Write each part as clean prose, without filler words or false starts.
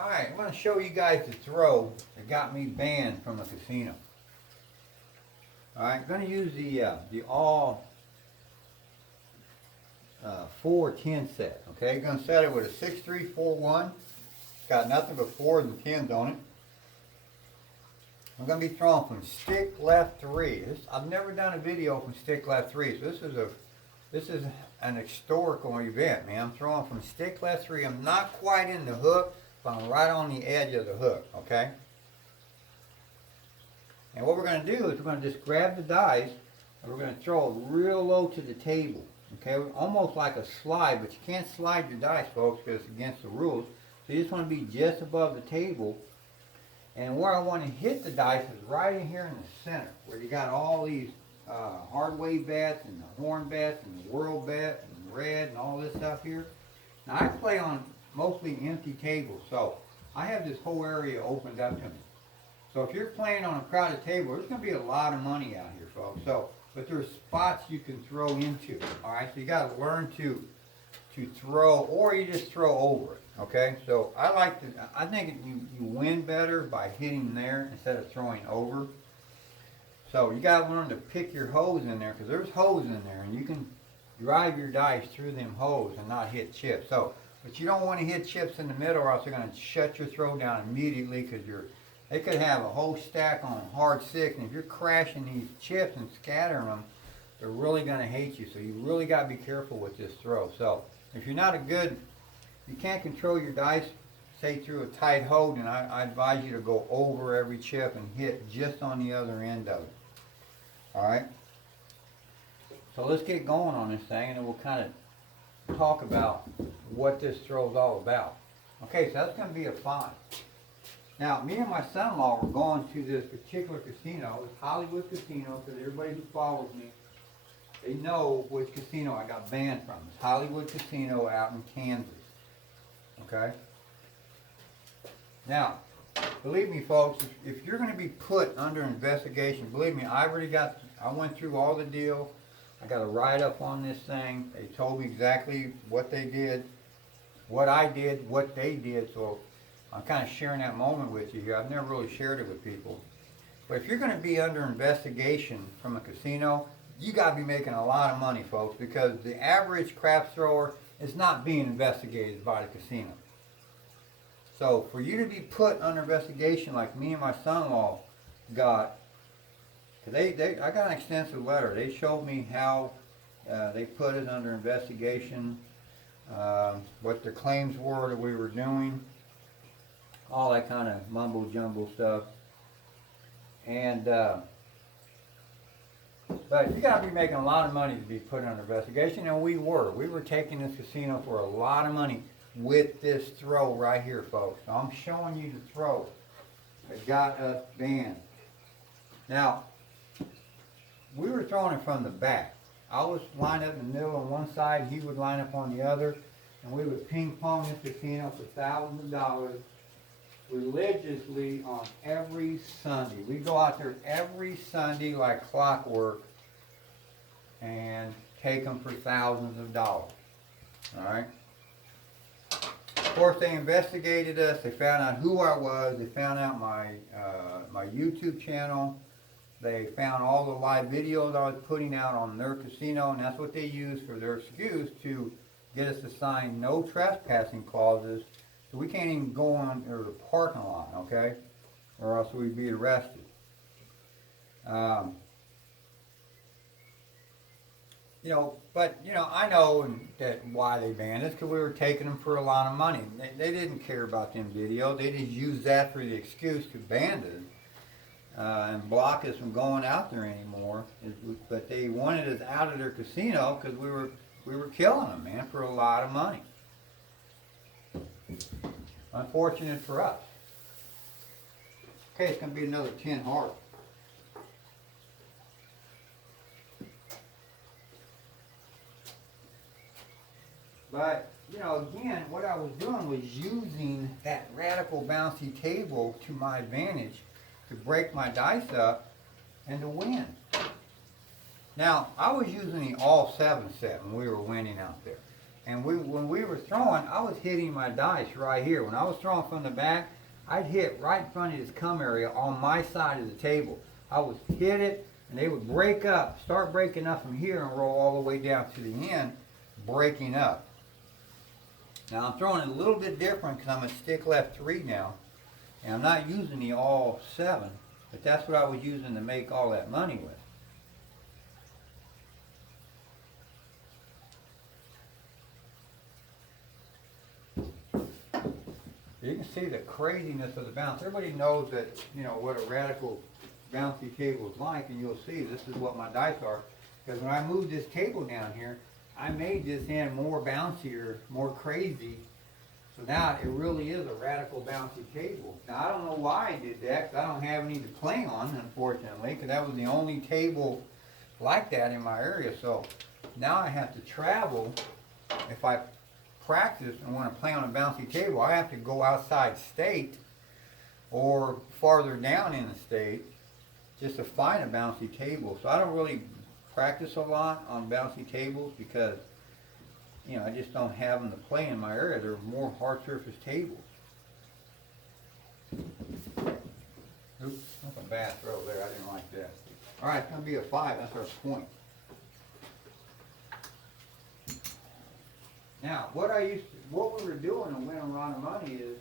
Alright, I'm going to show you guys the throw that got me banned from a casino. Alright, I'm going to use the all 4-10 set. Okay, I'm going to set it with a 6-3-4-1. Got nothing but 4s and 10s on it. I'm going to be throwing from stick left 3. I've never done a video from stick left 3, so this is an historical event, man. I'm throwing from stick left 3. I'm not quite in the hook, but I'm right on the edge of the hook, okay? And what we're going to do is we're going to just grab the dice and we're going to throw it real low to the table, okay? Almost like a slide, but you can't slide your dice, folks, because it's against the rules. So you just want to be just above the table. And where I want to hit the dice is right in here in the center, where you got all these hardway bets and the horn bets and the world bet and red and all this stuff here. Now I play on mostly empty tables, so I have this whole area opened up to me. So if you're playing on a crowded table, there's going to be a lot of money out here, folks. So, but there's spots you can throw into. All right, so you got to learn to throw, or you just throw over it. Okay, so I think you win better by hitting there instead of throwing over. So you got to learn to pick your holes in there, because there's holes in there, and you can drive your dice through them holes and not hit chips. So, but you don't want to hit chips in the middle, or else they're going to shut your throw down immediately, because they could have a whole stack on hard 6, and if you're crashing these chips and scattering them, they're really going to hate you. So you really got to be careful with this throw. So if you're not you can't control your dice, say through a tight hold, and I advise you to go over every chip and hit just on the other end of it. Alright? So let's get going on this thing, and then we'll kind of talk about what this throw is all about. Okay, so that's going to be a 5. Now, me and my son-in-law were going to this particular casino. It's Hollywood Casino, because everybody who follows me, they know which casino I got banned from. It's Hollywood Casino out in Kansas. Okay? Now, believe me, folks, if you're going to be put under investigation, believe me, I went through all the deal. I got a write-up on this thing. They told me exactly what they did, what I did, what they did. So I'm kind of sharing that moment with you here. I've never really shared it with people. But if you're going to be under investigation from a casino, you got to be making a lot of money, folks, because the average craps thrower is not being investigated by the casino. So for you to be put under investigation like me and my son-in-law got, I got an extensive letter. They showed me how they put it under investigation, what their claims were that we were doing, all that kind of mumbo-jumbo stuff. And but you got to be making a lot of money to be put under investigation, and we were taking this casino for a lot of money with this throw right here, folks. So I'm showing you the throw that got us banned. Now, we were throwing it from the back. I was lined up in the middle on one side, he would line up on the other, and we would ping pong this casino for thousands of dollars religiously on every Sunday. We go out there every Sunday like clockwork and take them for thousands of dollars. Alright? Of course, they investigated us. They found out who I was. They found out my YouTube channel. They found all the live videos I was putting out on their casino, and that's what they used for their excuse to get us to sign no trespassing clauses. So we can't even go on the parking lot, okay? Or else we'd be arrested. I know that why they banned us, because we were taking them for a lot of money. They didn't care about them videos. They just used that for the excuse to ban us and block us from going out there anymore. But they wanted us out of their casino because we were killing them, man, for a lot of money. Unfortunate for us. Okay, it's going to be another 10 hard. But, again, what I was doing was using that radical bouncy table to my advantage to break my dice up and to win. Now, I was using the all 7 set when we were winning out there. And when we were throwing, I was hitting my dice right here. When I was throwing from the back, I'd hit right in front of this come area on my side of the table. I would hit it, and they would break up, start breaking up from here and roll all the way down to the end, breaking up. Now I'm throwing it a little bit different because I'm a stick left 3 now. And I'm not using the all 7, but that's what I was using to make all that money with. You can see the craziness of the bounce. Everybody knows that, you know, what a radical bouncy table is like, and you'll see this is what my dice are. Because when I moved this table down here, I made this end more bouncier, more crazy. So now it really is a radical bouncy table. Now I don't know why I did that, because I don't have any to play on, unfortunately, because that was the only table like that in my area. So now I have to travel. If I practice and want to play on a bouncy table, I have to go outside state or farther down in the state just to find a bouncy table. So I don't really practice a lot on bouncy tables because, you know, I just don't have them to play in my area. They're more hard surface tables. Oops, that's a bad throw there. I didn't like that. All right, it's going to be a 5. That's our point. Now, what we were doing to win a lot of money is,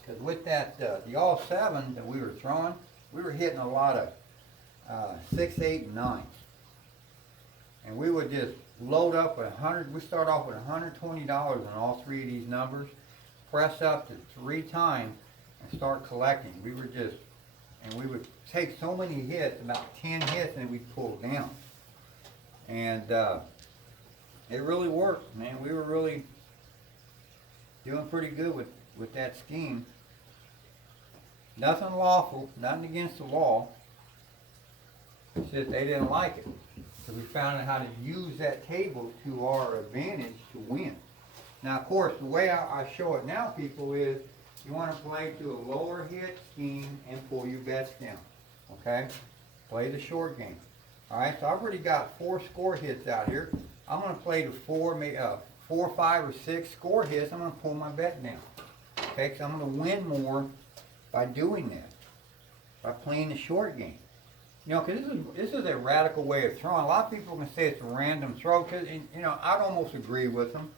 because with that, the all 7 that we were throwing, we were hitting a lot of 6, 8, and 9s. And we would just load up with we start off with $120 on all 3 of these numbers, press up to 3 times, and start collecting. We would take so many hits, about 10 hits, and we'd pull down. And it really worked, man. We were really doing pretty good with that scheme. Nothing lawful, nothing against the law. It's just they didn't like it. So we found out how to use that table to our advantage to win. Now, of course, the way I show it now, people, is you want to play to a lower hit scheme and pull your bets down. Okay? Play the short game. All right, so I've already got 4 score hits out here. I'm going to play to 4, 5, or 6 score hits. I'm going to pull my bet down. Okay, because I'm going to win more by doing that, by playing the short game. You know, because this is a radical way of throwing. A lot of people can say it's a random throw, because, you know, I'd almost agree with them.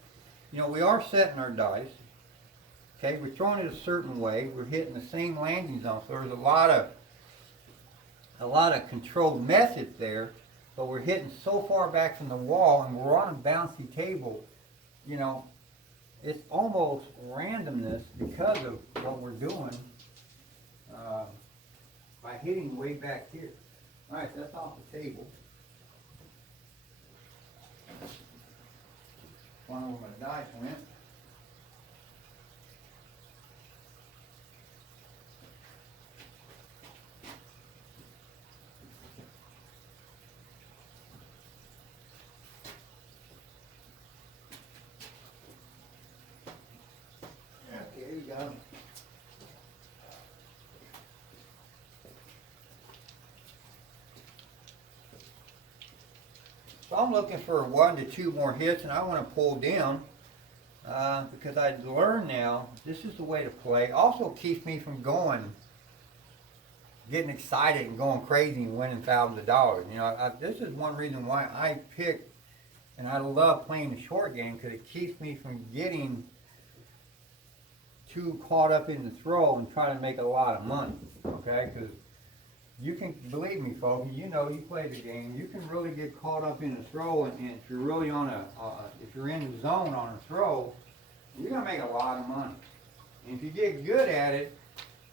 You know, we are setting our dice. Okay, we're throwing it a certain way. We're hitting the same landing zone. So there's a lot of controlled methods there, but we're hitting so far back from the wall, and we're on a bouncy table. You know, it's almost randomness because of what we're doing by hitting way back here. All right, that's off the table. One where my dice went. Okay, here you go. So I'm looking for 1 to 2 more hits, and I want to pull down because I've learned now this is the way to play. Also keeps me from getting excited and going crazy and winning thousands of dollars. You know, this is one reason why I pick and I love playing the short game, because it keeps me from getting too caught up in the throw and trying to make a lot of money. Okay, because you can, believe me, folks, you know, you play the game, you can really get caught up in a throw, and if you're really on if you're in the zone on a throw, you're going to make a lot of money. And if you get good at it,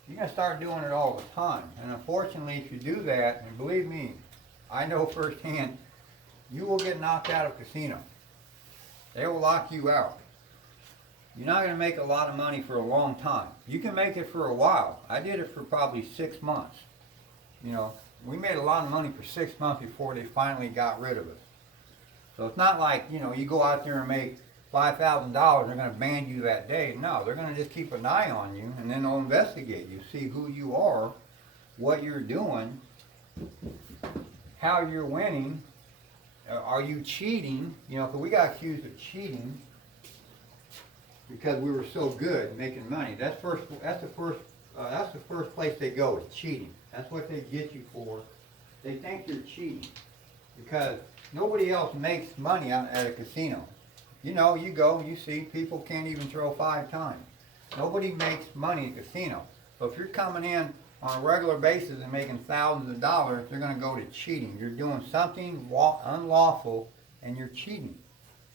you're going to start doing it all the time. And unfortunately, if you do that, and believe me, I know firsthand, you will get knocked out of casino. They will lock you out. You're not going to make a lot of money for a long time. You can make it for a while. I did it for probably 6 months. You know, we made a lot of money for 6 months before they finally got rid of us. So it's not like, you know, you go out there and make $5,000, they're going to ban you that day. No, they're going to just keep an eye on you, and then they'll investigate you, see who you are, what you're doing, how you're winning, are you cheating? You know, 'cause we got accused of cheating because we were so good making money. That's the first place they go, is cheating. That's what they get you for. They think you're cheating because nobody else makes money out at a casino. You know, you go, you see people can't even throw 5 times. Nobody makes money at a casino. So if you're coming in on a regular basis and making thousands of dollars, they're going to go to cheating. You're doing something unlawful and you're cheating.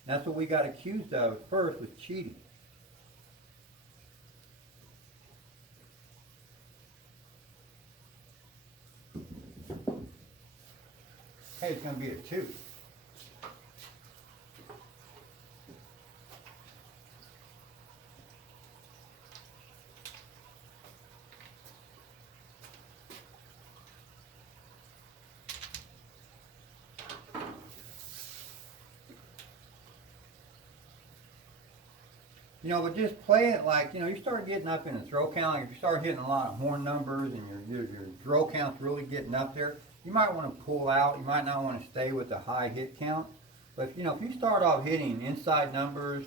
That's what we got accused of at first, was cheating. Hey, it's going to be a 2. You know, but just play it like, you know, you start getting up in the throw count, if you start hitting a lot of horn numbers and your throw count's really getting up there, you might want to pull out. You might not want to stay with the high hit count. But, you know, if you start off hitting inside numbers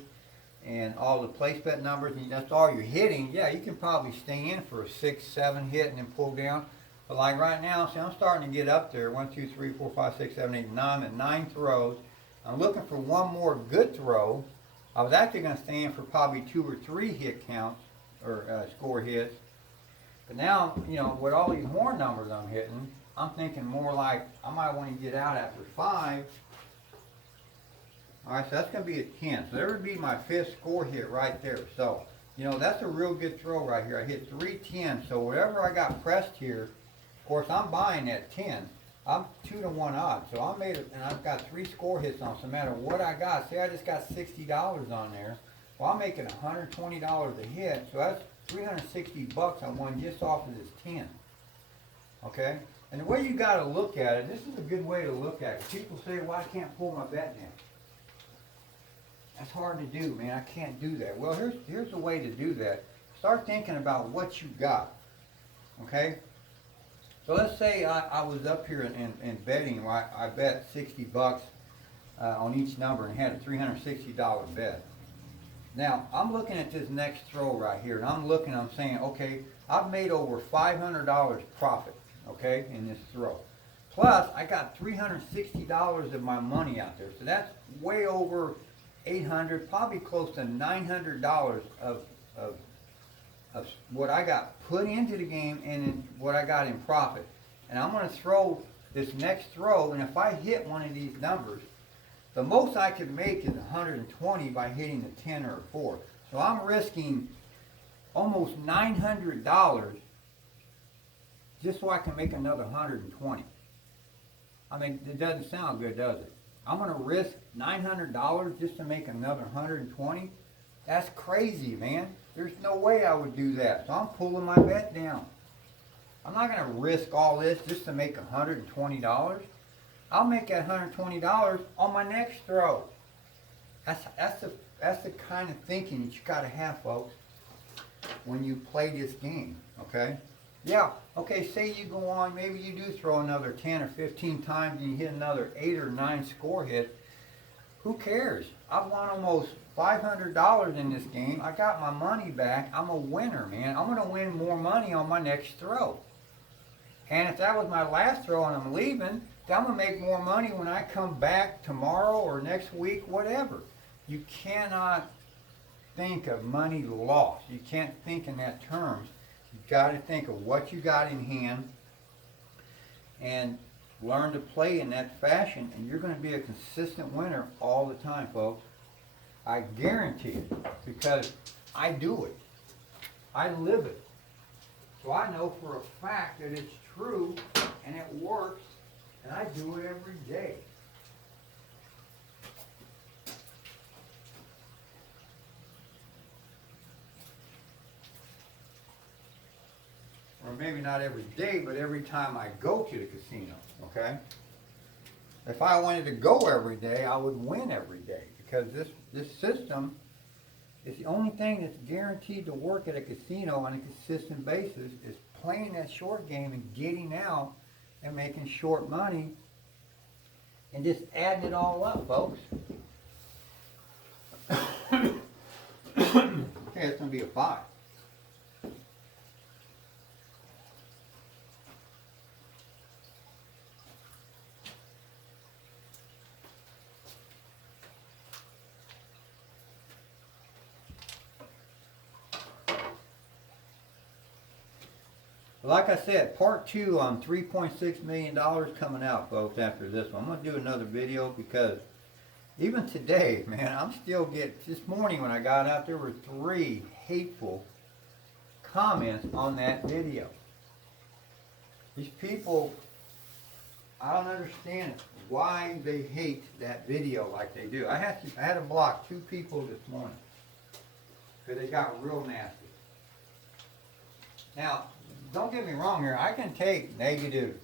and all the place bet numbers, and that's all you're hitting, yeah, you can probably stay in for a 6, 7 hit and then pull down. But like right now, see, I'm starting to get up there. 1, 2, 3, 4, 5, 6, 7, 8, 9, and 9 throws. I'm looking for one more good throw. I was actually going to stay in for probably 2 or 3 hit counts, or score hits. But now, you know, with all these horn numbers I'm hitting, I'm thinking more like I might want to get out after 5. All right, so that's going to be a 10. So there would be my 5th score hit right there. So, you know, that's a real good throw right here. I hit 3 10. So whatever I got pressed here, of course, I'm buying at 10. I'm 2 to 1 odds, so I made it, and I've got 3 score hits on. So no matter what I got, say I just got $60 on there. Well, I'm making $120 a hit, so that's $360 I won just off of this 10. Okay, and the way you got to look at it, this is a good way to look at it. People say, "Well, I can't pull my bet down." That's hard to do, man. I can't do that. Well, here's the way to do that. Start thinking about what you got. Okay. So let's say I was up here in betting. I bet $60 on each number and had a $360 bet. Now I'm looking at this next throw right here, and I'm saying, okay, I've made over $500 profit, okay, in this throw. Plus I got $360 of my money out there, so that's way over $800, probably close to $900 of what I got put into the game and what I got in profit. And I'm going to throw this next throw, and if I hit one of these numbers, the most I could make is 120 by hitting a 10 or a 4. So I'm risking almost $900 just so I can make another 120. I mean, it doesn't sound good, does it? I'm going to risk $900 just to make another 120? That's crazy, man. There's no way I would do that. So I'm pulling my bet down. I'm not going to risk all this just to make $120. I'll make that $120 on my next throw. That's the kind of thinking that you got to have, folks, when you play this game, okay? Yeah, okay, say you go on, maybe you do throw another 10 or 15 times and you hit another 8 or 9 score hit. Who cares? I've won almost $500 in this game. I got my money back. I'm a winner, man. I'm going to win more money on my next throw. And if that was my last throw and I'm leaving, then I'm going to make more money when I come back tomorrow or next week, whatever. You cannot think of money lost. You can't think in that terms. You've got to think of what you got in hand and learn to play in that fashion, and you're going to be a consistent winner all the time, folks. I guarantee it, because I do it. I live it. So I know for a fact that it's true and it works, and I do it every day. Or maybe not every day, but every time I go to the casino, okay? If I wanted to go every day, I would win every day, because this system is the only thing that's guaranteed to work at a casino on a consistent basis, is playing that short game and getting out and making short money and just adding it all up, folks. Okay, it's going to be a 5. Like I said, part 2 on $3.6 million coming out, folks, after this one. I'm going to do another video because even today, man, I'm still getting, this morning when I got out, there were 3 hateful comments on that video. These people, I don't understand why they hate that video like they do. I had to block 2 people this morning because they got real nasty. Now, don't get me wrong here, I can take negative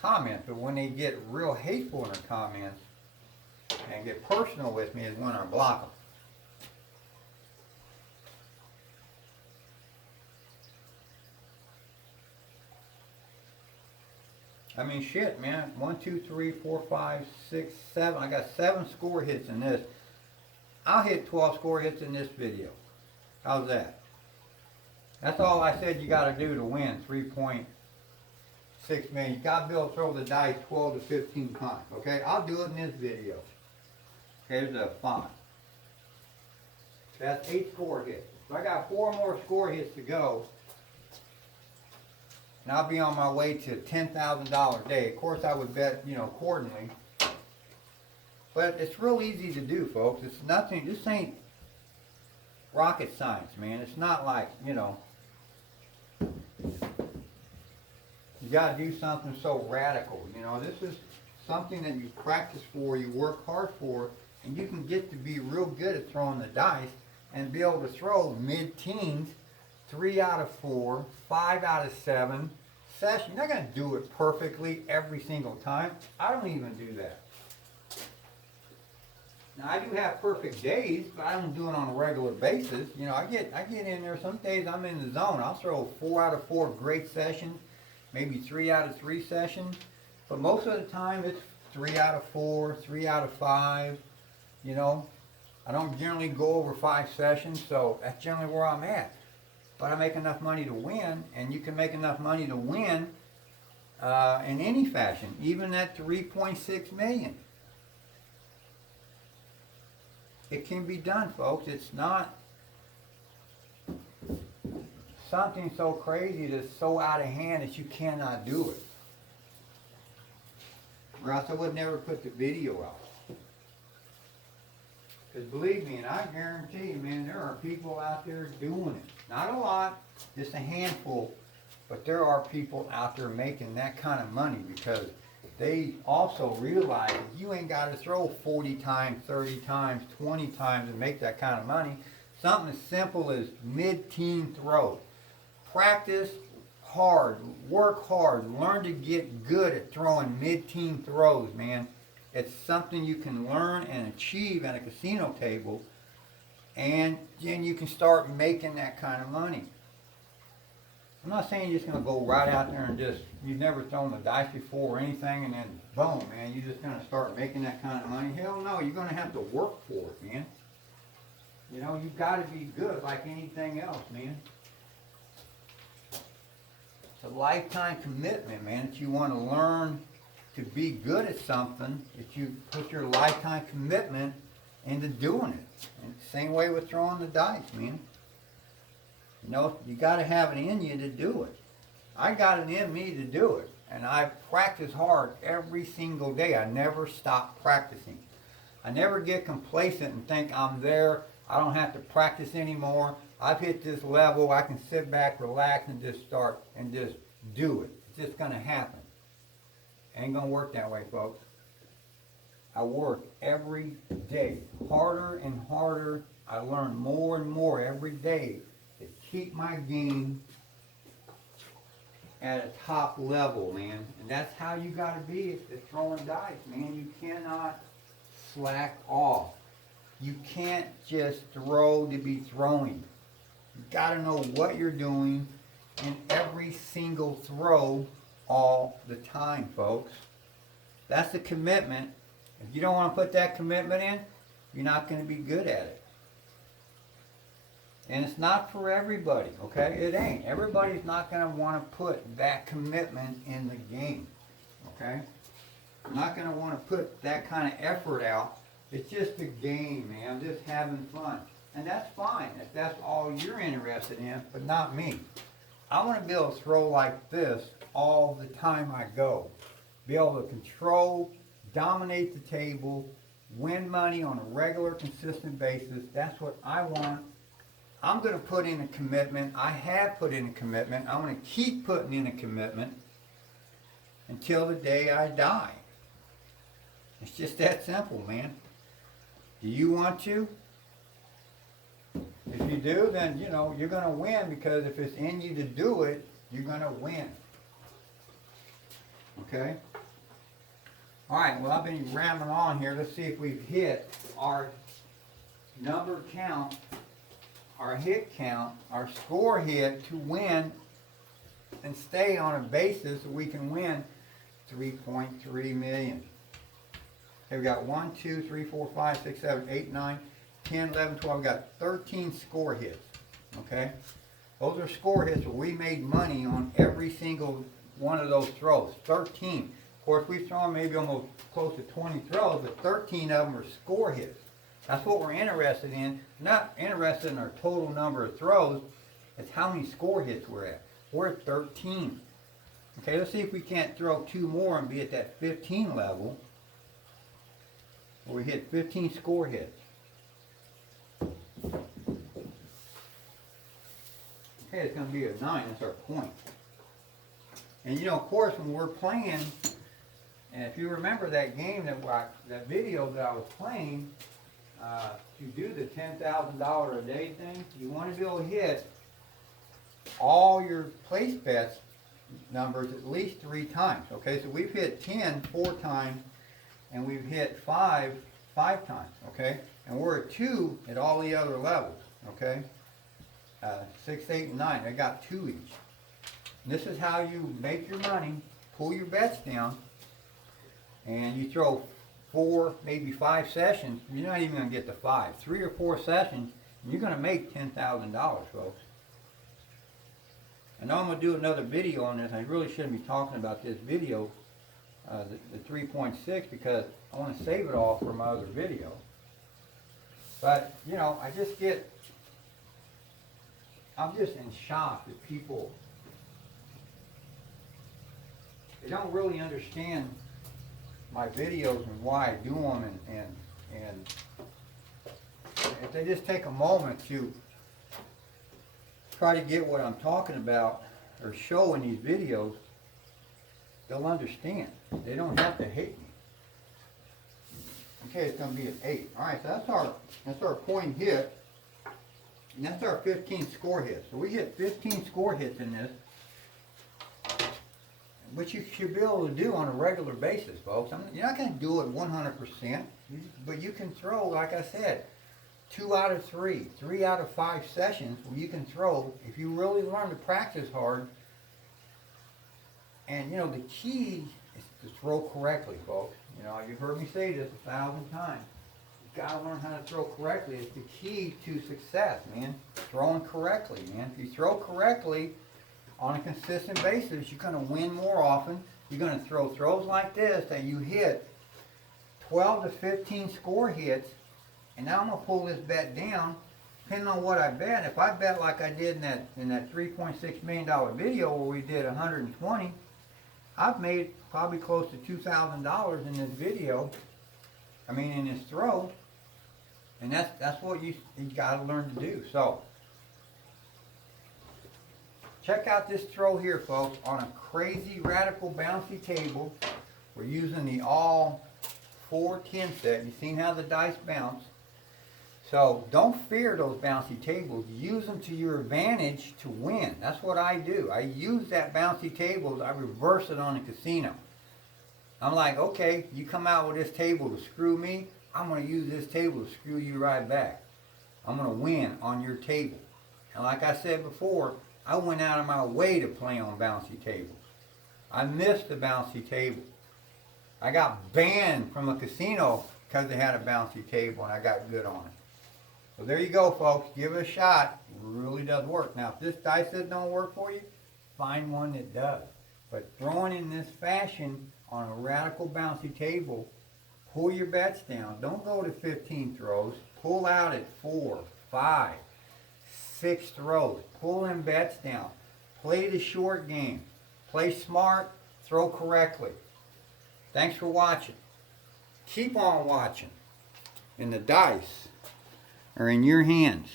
comments, but when they get real hateful in their comments and get personal with me is when I block them. I mean, shit, man. 1, 2, 3, 4, 5, 6, 7. I got 7 score hits in this. I'll hit 12 score hits in this video. How's that? That's all I said you got to do to win 3.6 million. You got to be able to throw the dice 12 to 15 times. Okay, I'll do it in this video. Okay, there's a 5. That's 8 score hits. So I got 4 more score hits to go. And I'll be on my way to $10,000 a day. Of course, I would bet, accordingly. But it's real easy to do, folks. It's nothing. This ain't rocket science, man. It's not like, you got to do something so radical. This is something that you practice for, you work hard for, and you can get to be real good at throwing the dice and be able to throw mid-teens, 3 out of 4, 5 out of 7 sessions. You're not going to do it perfectly every single time. I don't even do that. Now, I do have perfect days, but I don't do it on a regular basis. I get in there. Some days I'm in the zone. I'll throw 4 out of 4 great sessions, maybe 3 out of 3 sessions. But most of the time, it's 3 out of 4, 3 out of 5. I don't generally go over 5 sessions, so that's generally where I'm at. But I make enough money to win, and you can make enough money to win in any fashion, even at 3.6 million. It can be done, folks. It's not something so crazy that's so out of hand that you cannot do it. Or else I would never put the video out. Because believe me, and I guarantee you, man, there are people out there doing it. Not a lot, just a handful, but there are people out there making that kind of money because they also realize that you ain't got to throw 40 times, 30 times, 20 times and make that kind of money. Something as simple as mid-teen throws. Practice hard, work hard, learn to get good at throwing mid-teen throws, man. It's something you can learn and achieve at a casino table, and then you can start making that kind of money. I'm not saying you're just going to go right out there and you've never thrown the dice before or anything, and then boom, man, you're just going to start making that kind of money. Hell no, you're going to have to work for it, man. You've got to be good like anything else, man. It's a lifetime commitment, man, that you want to learn to be good at something, that you put your lifetime commitment into doing it. And same way with throwing the dice, man. You got to have it in you to do it. I got it in me to do it. And I practice hard every single day. I never stop practicing. I never get complacent and think I'm there. I don't have to practice anymore. I've hit this level. I can sit back, relax, and just start and just do it. It's just going to happen. Ain't going to work that way, folks. I work every day, harder and harder. I learn more and more every day to keep my game at a top level, man. And that's how you got to be at throwing dice, man. You cannot slack off. You can't just throw to be throwing. You got to know what you're doing in every single throw all the time, folks. That's the commitment. If you don't want to put that commitment in, you're not going to be good at it. And it's not for everybody, okay? It ain't. Everybody's not going to want to put that commitment in the game, okay? Not going to want to put that kind of effort out. It's just a game, man. Just having fun. And that's fine if that's all you're interested in, but not me. I want to be able to throw like this all the time I go. Be able to control, dominate the table, win money on a regular, consistent basis. That's what I want. I'm going to put in a commitment. I have put in a commitment. I'm going to keep putting in a commitment until the day I die. It's just that simple, man. Do you want to? If you do, then, you know, you're going to win, because if it's in you to do it, you're going to win. Okay? All right, well, I've been rambling on here. Let's see if we've hit our number count, our hit count, our score hit to win and stay on a basis that we can win 3.3 million. Okay, we got 1, 2, 3, 4, 5, 6, 7, 8, 9, 10, 11, 12. We got 13 score hits. Okay? Those are score hits where we made money on every single one of those throws. 13. Of course, we've thrown maybe almost close to 20 throws, but 13 of them are score hits. That's what we're interested in. We're not interested in our total number of throws. It's how many score hits we're at. We're at 13. Okay, let's see if we can't throw 2 more and be at that 15 level, where we hit 15 score hits. Okay, it's going to be a 9. That's our point. And you know, of course, when we're playing, and if you remember that game that video that I was playing, to do the $10,000 a day thing, you want to be able to hit all your place bets numbers at least 3 times. Okay, so we've hit 10 4 times, and we've hit 5 5 times. Okay, and we're at 2 at all the other levels. Okay, 6, 8, and 9. I got 2 each. And this is how you make your money, pull your bets down, and you throw 4, maybe 5 sessions. You're not even going to get to 5. 3 or 4 sessions, and you're going to make $10,000, folks. I know I'm going to do another video on this. I really shouldn't be talking about this video, the 3.6, because I want to save it all for my other video. But, you know, I'm just in shock that people, they don't really understand my videos and why I do them, and if they just take a moment to try to get what I'm talking about or show in these videos, they'll understand. They don't have to hate me. Okay, it's going to be an 8. All right, so that's our point hit, and that's our 15 score hits. So we hit 15 score hits in this, which you should be able to do on a regular basis, folks. You're not going to do it 100%, but you can throw, like I said, 2 out of 3, 3 out of 5 sessions where you can throw, if you really learn to practice hard. And, you know, the key is to throw correctly, folks. You know, you've heard me say this 1,000 times. You've got to learn how to throw correctly. It's the key to success, man. Throwing correctly, man. If you throw correctly on a consistent basis, you're going to win more often. You're going to throw throws like this that you hit 12 to 15 score hits. And now I'm going to pull this bet down, depending on what I bet. If I bet like I did in that $3.6 million video where we did 120, I've made probably close to $2,000 in this video. In this throw. And that's what you got to learn to do. So, check out this throw here, folks, on a crazy, radical, bouncy table. We're using the all 4-10 set. You've seen how the dice bounce. So don't fear those bouncy tables. Use them to your advantage to win. That's what I do. I use that bouncy tables. I reverse it on the casino. I'm like, okay, you come out with this table to screw me. I'm going to use this table to screw you right back. I'm going to win on your table. And like I said before, I went out of my way to play on bouncy tables. I missed the bouncy table. I got banned from a casino because they had a bouncy table and I got good on it. So there you go, folks. Give it a shot. It really does work. Now, if this dice set don't work for you, find one that does. But throwing in this fashion on a radical bouncy table, pull your bets down. Don't go to 15 throws. Pull out at 4, 5, 6 throws. Pull them bets down. Play the short game. Play smart. Throw correctly. Thanks for watching. Keep on watching. And the dice are in your hands.